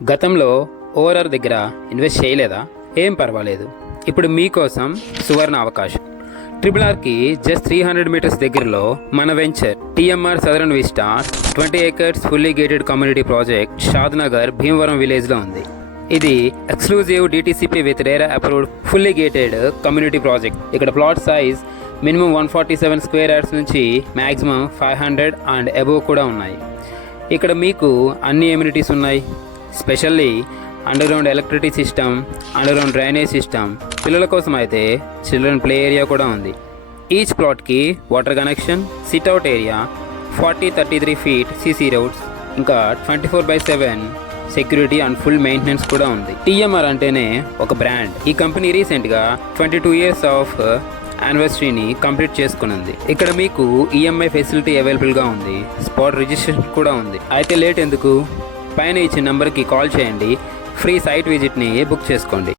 గతంలో ఓఆర్ఆర్ దగ్గర ఇన్వెస్ట్ చేయలేదా? ఏం పర్వాలేదు, ఇప్పుడు మీకోసం సువర్ణ అవకాశం. ట్రిపుల్-ఆర్కి జస్ట్ 300 మీటర్స్ దగ్గరలో మన venture TMR southern vista 20 acres fully gated community project Shadnagar Bhimavaram విలేజ్లో ఉంది. ఇది exclusive DTCP with RERA approved fully gated community project. ఇక్కడ plot size minimum 147 square yards నుంచి మ్యాక్సిమం 500 అండ్ అబోవ్ కూడా ఉన్నాయి. ఇక్కడ మీకు అన్ని ఎమ్యూనిటీస్ ఉన్నాయి. Specially underground electricity system, underground drainage system, పిల్లల కోసం అయితే చిల్డ్రన్ ప్లే ఏరియా కూడా ఉంది. ఈచ్ ప్లాట్కి water connection, sit out area, 40-33 feet CC roads, ఇంకా 24/7 సెక్యూరిటీ అండ్ ఫుల్ మెయింటెనెన్స్ కూడా ఉంది. టీఎంఆర్ అంటేనే ఒక బ్రాండ్. ఈ కంపెనీ రీసెంట్గా 22 years ఆఫ్ యానివర్సరీని కంప్లీట్ చేసుకున్నది. ఇక్కడ మీకు ఈఎంఐ ఫెసిలిటీ అవైలబుల్గా ఉంది. స్పాట్ రిజిస్ట్రేషన్ కూడా ఉంది. అయితే లేట్ ఎందుకు? పైన ఇచ్చిన నెంబర్కి కాల్ చేయండి. ఫ్రీ సైట్ విజిట్ని బుక్ చేసుకోండి.